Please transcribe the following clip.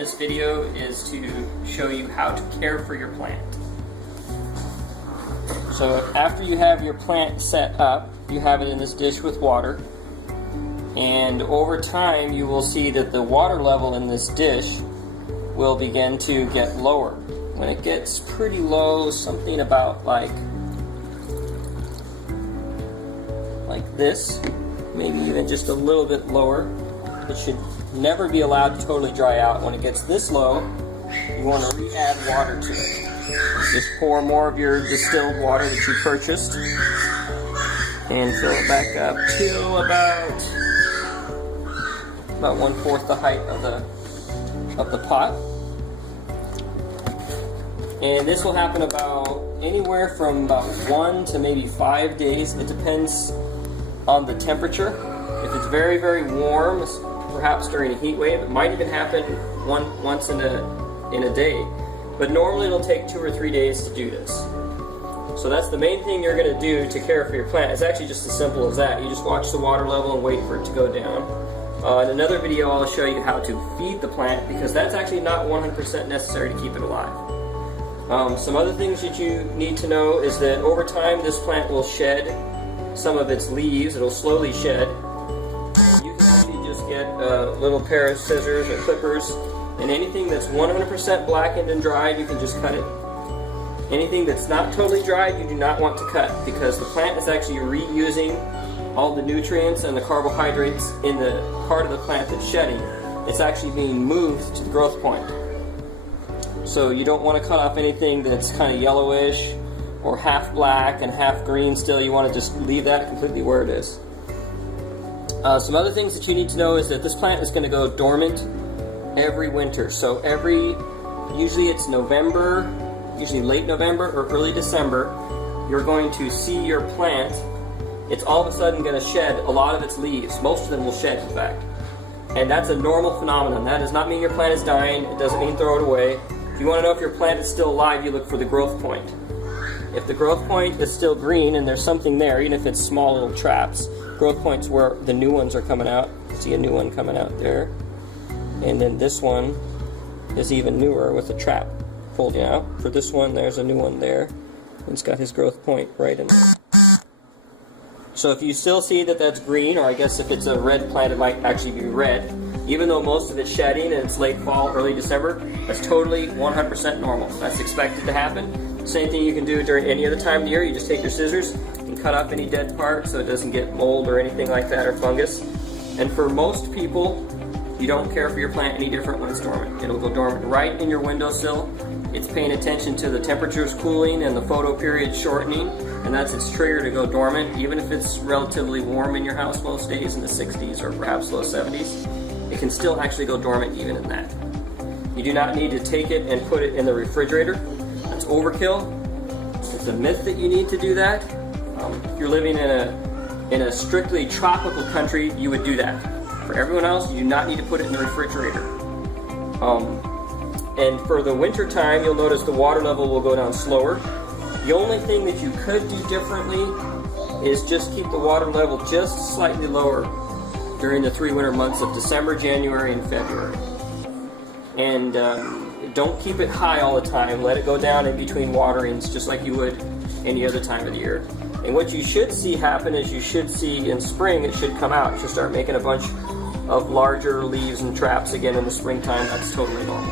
this video is to show you how to care for your plant. So after you have your plant set up, you have it in this dish with water, and over time you will see that the water level in this dish will begin to get lower. When it gets pretty low, something about like this, maybe even just a little bit lower, it should never be allowed to totally dry out. When it gets this low, you want to re-add water to it. Just pour more of your distilled water that you purchased and fill it back up to about 1/4 the height of the pot. And this will happen about anywhere from about 1 to maybe 5 days. It depends on the temperature. If it's very, very warm, perhaps during a heat wave, it might even happen once in a day. But normally it'll take 2 or 3 days to do this. So that's the main thing you're going to do to care for your plant. It's actually just as simple as that. You just watch the water level and wait for it to go down. In another video I'll show you how to feed the plant, because that's actually not 100% necessary to keep it alive. Some other things that you need to know is that over time this plant will shed some of its leaves. It'll slowly shed. You can actually just get a little pair of scissors or clippers, and anything that's 100% blackened and dried, you can just cut it. Anything that's not totally dried, you do not want to cut, because the plant is actually reusing all the nutrients and the carbohydrates in the part of the plant that's shedding. It's actually being moved to the growth point. So you don't want to cut off anything that's kind of yellowish or half black and half green still. You want to just leave that completely where it is. Some other things that you need to know is that this plant is going to go dormant every winter. So usually it's November, usually late November or early December, you're going to see your plant, it's all of a sudden going to shed a lot of its leaves. Most of them will shed, in fact. And that's a normal phenomenon. That does not mean your plant is dying. It doesn't mean throw it away. If you want to know if your plant is still alive, you look for the growth point. If the growth point is still green and there's something there, even if it's small little traps, growth points where the new ones are coming out. See a new one coming out there. And then this one is even newer with a trap folding out. For this one, there's a new one there. It's got his growth point right in there. So if you still see that that's green, or I guess if it's a red plant, it might actually be red. Even though most of it's shedding and it's late fall, early December, that's totally 100% normal. That's expected to happen. Same thing you can do during any other time of the year. You just take your scissors and cut off any dead part so it doesn't get mold or anything like that, or fungus. And for most people, you don't care for your plant any different when it's dormant. It'll go dormant right in your windowsill. It's paying attention to the temperatures cooling and the photo period shortening, and that's its trigger to go dormant. Even if it's relatively warm in your house most days, in the 60s or perhaps low 70s, it can still actually go dormant even in that. You do not need to take it and put it in the refrigerator. That's overkill. It's a myth that you need to do that. If you're living in a strictly tropical country, you would do that. For everyone else, you do not need to put it in the refrigerator. And for the winter time, you'll notice the water level will go down slower. The only thing that you could do differently is just keep the water level just slightly lower during the 3 winter months of December, January, and February. And don't keep it high all the time. Let it go down in between waterings just like you would any other time of the year. And what you should see happen is you should see in spring, it should come out. It should start making a bunch of larger leaves and traps again in the springtime. That's totally normal.